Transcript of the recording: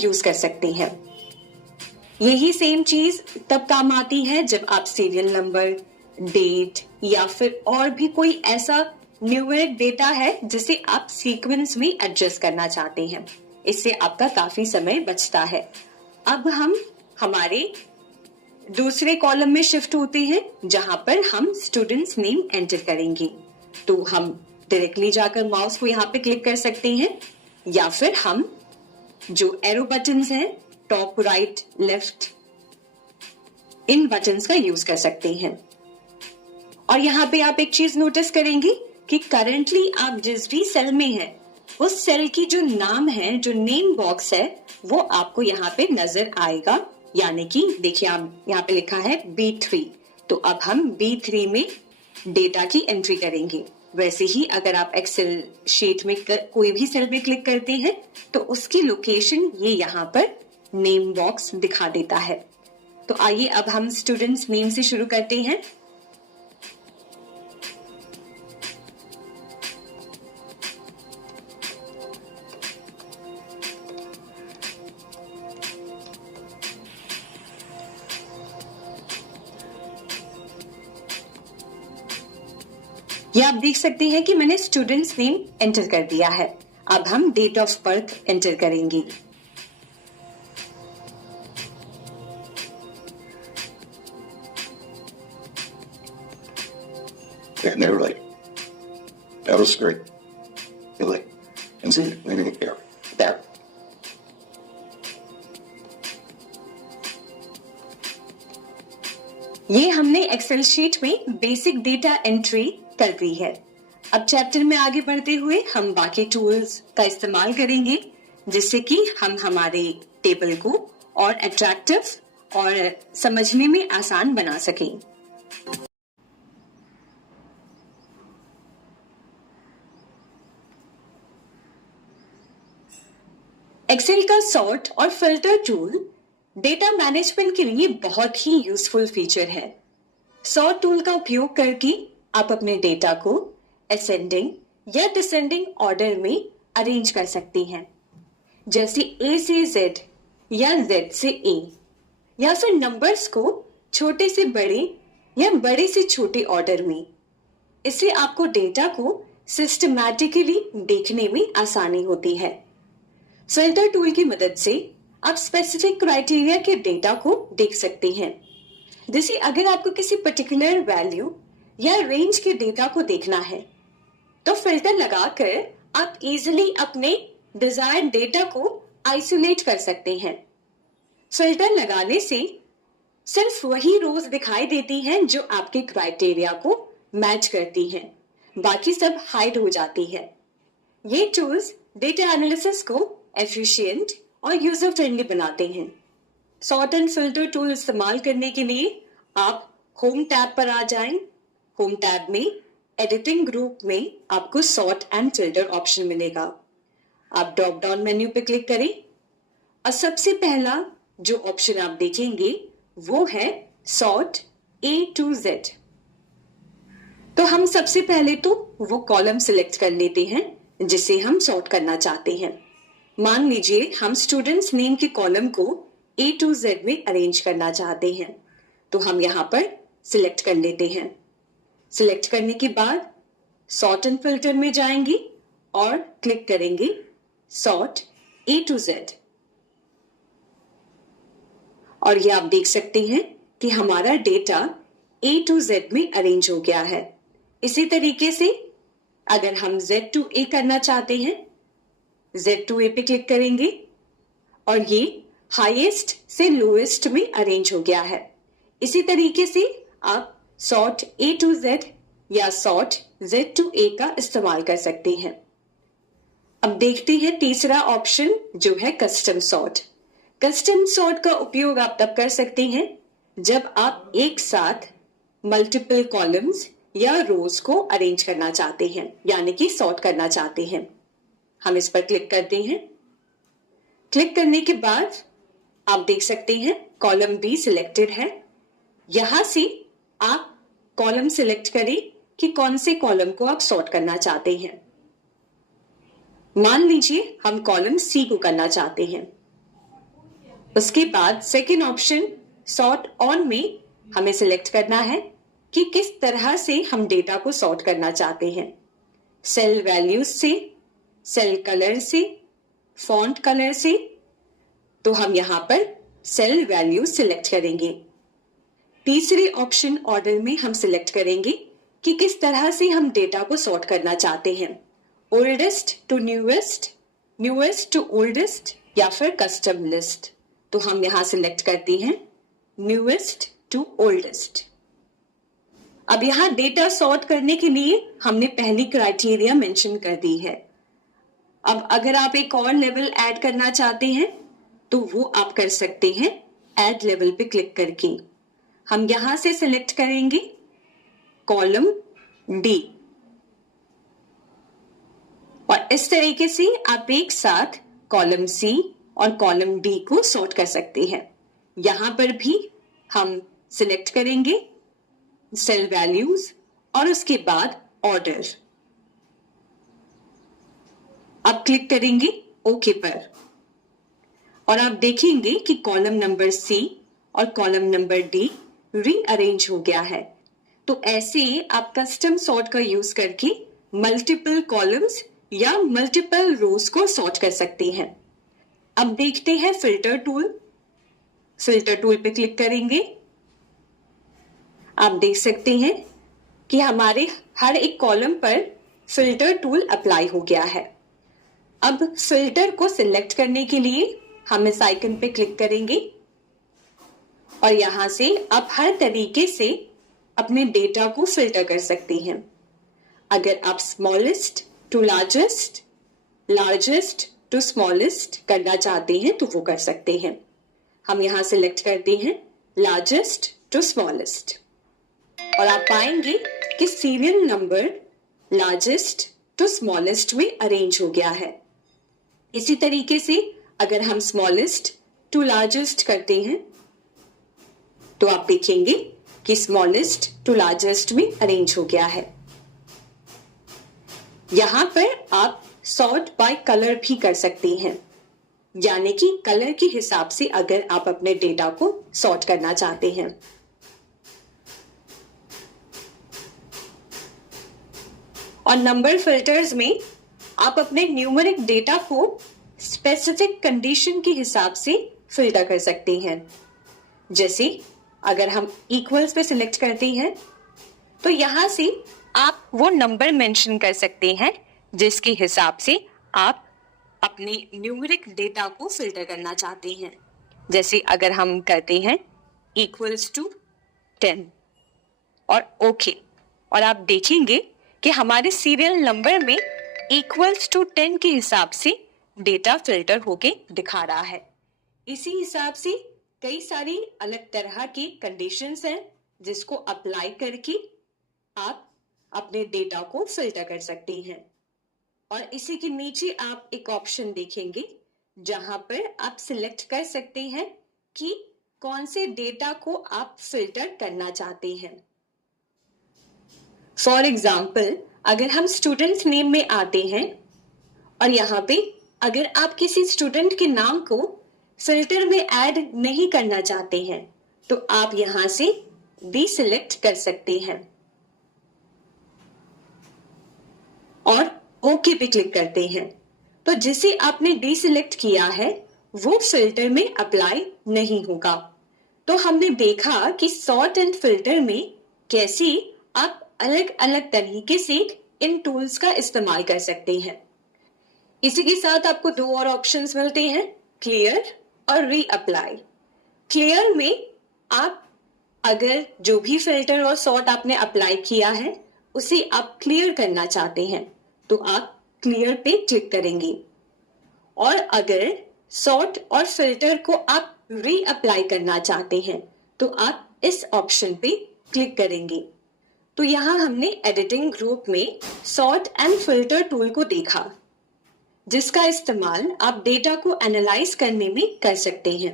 Use कर सकते हैं। यही सेम चीज तब काम आती है जब आप सीरियल नंबर, डेट या फिर और भी कोई ऐसा न्यूमेरिक डेटा है जिसे आप सीक्वेंस में एडजस्ट करना चाहते हैं। इससे आपका काफी समय बचता है। अब हम हमारे दूसरे कॉलम में शिफ्ट होते हैं जहां पर हम स्टूडेंट्स नेम एंटर करेंगे। तो हम डायरेक्टली जाकर माउस को यहाँ पे क्लिक कर सकते हैं या फिर हम जो एरो बटन्स हैं टॉप, राइट, लेफ्ट, इन बटन्स का यूज कर सकते हैं। और यहाँ पे आप एक चीज नोटिस करेंगे कि करंटली आप जिस भी सेल में हैं, उस सेल की जो नाम है, जो नेम बॉक्स है, वो आपको यहाँ पे नजर आएगा। यानी कि देखिए आप यहाँ पे लिखा है B3, तो अब हम B3 में डेटा की एंट्री करेंगे। वैसे ही अगर आप एक्सेल शीट में कोई भी सेल में क्लिक करते हैं तो उसकी लोकेशन ये यहाँ पर नेम बॉक्स दिखा देता है। तो आइए अब हम स्टूडेंट्स नेम से शुरू करते हैं। ये आप देख सकते हैं कि मैंने स्टूडेंट्स नेम एंटर कर दिया है। अब हम डेट ऑफ बर्थ एंटर करेंगे। And they're like, that was great. You're like, and see, there. ये हमने एक्सेल शीट में बेसिक डेटा एंट्री कर दी है। अब चैप्टर में आगे बढ़ते हुए हम बाकी टूल्स का इस्तेमाल करेंगे जिससे कि हम हमारे टेबल को और अट्रैक्टिव और समझने में आसान बना सकें। एक्सेल का सॉर्ट और फिल्टर टूल डेटा मैनेजमेंट के लिए बहुत ही यूजफुल फीचर है। सॉर्ट टूल का उपयोग करके आप अपने डेटा को असेंडिंग या डिसेंडिंग ऑर्डर में अरेंज कर सकते हैं, जैसे A से Z या Z से A, या फिर नंबर्स को छोटे से बड़े या बड़े से छोटे ऑर्डर में। इससे आपको डेटा को सिस्टमैटिकली देखने में आसानी होती है। फिल्टर टूल की मदद से आप स्पेसिफिक क्राइटेरिया के डेटा को देख सकते हैं। जैसे अगर आपको किसी पर्टिकुलर वैल्यू या रेंज के डेटा को देखना है तो फिल्टर लगाकर आप इजीली अपने डिजायर्ड डेटा को आइसोलेट कर सकते हैं। फिल्टर लगाने से सिर्फ वही रोज दिखाई देती हैं जो आपके क्राइटेरिया को मैच करती हैं, बाकी सब हाइड हो जाती है। ये टूल्स डेटा एनालिसिस को एफिशिएंट और यूजर फ्रेंडली बनाते हैं। सॉर्ट एंड फिल्टर टूल इस्तेमाल करने के लिए आप होम टैब पर आ जाएं। होम टैब में एडिटिंग ग्रुप में आपको सॉर्ट एंड फिल्टर ऑप्शन मिलेगा। आप ड्रॉप डाउन मेन्यू पे क्लिक करें और सबसे पहला जो ऑप्शन आप देखेंगे वो है सॉर्ट A to Z। तो हम सबसे पहले तो वो कॉलम सिलेक्ट कर लेते हैं जिसे हम सॉर्ट करना चाहते हैं। मान लीजिए हम स्टूडेंट्स नेम के कॉलम को A to Z में अरेंज करना चाहते हैं, तो हम यहाँ पर सिलेक्ट कर लेते हैं। सिलेक्ट करने के बाद सॉर्ट एंड फिल्टर में जाएंगे और क्लिक करेंगे सॉर्ट A to Z। और ये आप देख सकते हैं कि हमारा डेटा A to Z में अरेंज हो गया है। इसी तरीके से अगर हम Z to A करना चाहते हैं, Z to A पे क्लिक करेंगे और ये हाईएस्ट से लोएस्ट में अरेंज हो गया है। इसी तरीके से आप सॉर्ट A to Z या सॉर्ट Z to A का इस्तेमाल कर सकते हैं। अब देखते हैं तीसरा ऑप्शन जो है कस्टम सॉर्ट। कस्टम सॉर्ट का उपयोग आप तब कर सकते हैं जब आप एक साथ मल्टीपल कॉलम्स या रोज को अरेंज करना चाहते हैं, यानी कि सॉर्ट करना चाहते हैं। हम इस पर क्लिक करते हैं। क्लिक करने के बाद आप देख सकते हैं कॉलम बी सिलेक्टेड है। यहां से आप कॉलम सिलेक्ट करें कि कौन से कॉलम को आप सॉर्ट करना चाहते हैं। मान लीजिए हम कॉलम सी को करना चाहते हैं, उसके बाद सेकेंड ऑप्शन सॉर्ट ऑन में हमें सिलेक्ट करना है कि किस तरह से हम डेटा को सॉर्ट करना चाहते हैं, सेल वैल्यूज से, सेल कलर से, फॉन्ट कलर से। तो हम यहां पर सेल वैल्यूज सिलेक्ट करेंगे। तीसरे ऑप्शन ऑर्डर में हम सिलेक्ट करेंगे कि किस तरह से हम डेटा को सॉर्ट करना चाहते हैं, oldest to newest, newest to oldest या फिर कस्टम लिस्ट। तो हम यहां सिलेक्ट करते हैं न्यूएस्ट टू ओल्डेस्ट। अब यहां डेटा सॉर्ट करने के लिए हमने पहली क्राइटेरिया मेंशन कर दी है। अब अगर आप एक और लेवल ऐड करना चाहते हैं तो वो आप कर सकते हैं ऐड लेवल पे क्लिक करके। हम यहां से सिलेक्ट करेंगे कॉलम डी और इस तरीके से आप एक साथ कॉलम सी और कॉलम डी को सॉर्ट कर सकते हैं। यहां पर भी हम सिलेक्ट करेंगे सेल वैल्यूज और उसके बाद ऑर्डर। अब क्लिक करेंगे ओके पर और आप देखेंगे कि कॉलम नंबर सी और कॉलम नंबर डी रीअरेंज हो गया है। तो ऐसे आप कस्टम सॉर्ट का यूज करके मल्टीपल कॉलम्स या मल्टीपल रोज को सॉर्ट कर सकते हैं। अब देखते हैं फिल्टर टूल। फिल्टर टूल पे क्लिक करेंगे। आप देख सकते हैं कि हमारे हर एक कॉलम पर फिल्टर टूल अप्लाई हो गया है। अब फिल्टर को सिलेक्ट करने के लिए हम इस आइकन पे क्लिक करेंगे और यहां से आप हर तरीके से अपने डेटा को फिल्टर कर सकते हैं। अगर आप smallest to largest, largest to smallest करना चाहते हैं तो वो कर सकते हैं। हम यहां सिलेक्ट करते हैं लार्जेस्ट टू स्मॉलेस्ट और आप पाएंगे कि serial number largest to smallest में अरेंज हो गया है। इसी तरीके से अगर हम स्मॉलेस्ट टू लार्जेस्ट करते हैं तो आप देखेंगे कि स्मॉलेस्ट टू लार्जेस्ट में अरेंज हो गया है। यहां पर आप सॉर्ट बाय कलर भी कर सकते हैं, यानी कि कलर के हिसाब से अगर आप अपने डेटा को सॉर्ट करना चाहते हैं। और नंबर फिल्टर्स में आप अपने न्यूमेरिक डेटा को स्पेसिफिक कंडीशन के हिसाब से फिल्टर कर सकते हैं। जैसे अगर हम इक्वल्स पे सिलेक्ट करते हैं तो यहां से आप वो नंबर मेंशन कर सकते हैं जिसके हिसाब से आप अपने न्यूमेरिक डेटा को फिल्टर करना चाहते हैं। जैसे अगर हम करते हैं इक्वल्स टू 10 और ओके और आप देखेंगे कि हमारे सीरियल नंबर में इक्वल्स टू 10 के हिसाब से डेटा फिल्टर होके दिखा रहा है। इसी हिसाब से कई सारी अलग तरह की कंडीशंस हैं जिसको अप्लाई करके आप अपने डेटा को फिल्टर कर सकते हैं। और इसी के नीचे आप एक ऑप्शन देखेंगे जहां पर आप सिलेक्ट कर सकते हैं कि कौन से डेटा को आप फिल्टर करना चाहते हैं। फॉर एग्जाम्पल अगर हम स्टूडेंट नेम में आते हैं और यहाँ पे अगर आप किसी स्टूडेंट के नाम को फिल्टर में ऐड नहीं करना चाहते हैं तो आप यहां से डीसिलेक्ट कर सकते हैं और ओके पे क्लिक करते हैं। तो जिसे आपने डीसिलेक्ट किया है वो फिल्टर में अप्लाई नहीं होगा। तो हमने देखा कि सॉर्ट एंड फिल्टर में कैसे आप अलग अलग तरीके से इन टूल्स का इस्तेमाल कर सकते हैं। इसी के साथ आपको दो और ऑप्शंस मिलते हैं, क्लियर और रीअप्लाई। क्लियर में आप अगर जो भी फिल्टर और सॉर्ट आपने अप्लाई किया है उसे आप क्लियर करना चाहते हैं तो आप क्लियर पे क्लिक करेंगे। और अगर सॉर्ट और फिल्टर को आप रीअप्लाई करना चाहते हैं तो आप इस ऑप्शन पे क्लिक करेंगे। तो यहाँ हमने एडिटिंग ग्रुप में सॉर्ट एंड फिल्टर टूल को देखा जिसका इस्तेमाल आप डेटा को एनालाइज करने में कर सकते हैं।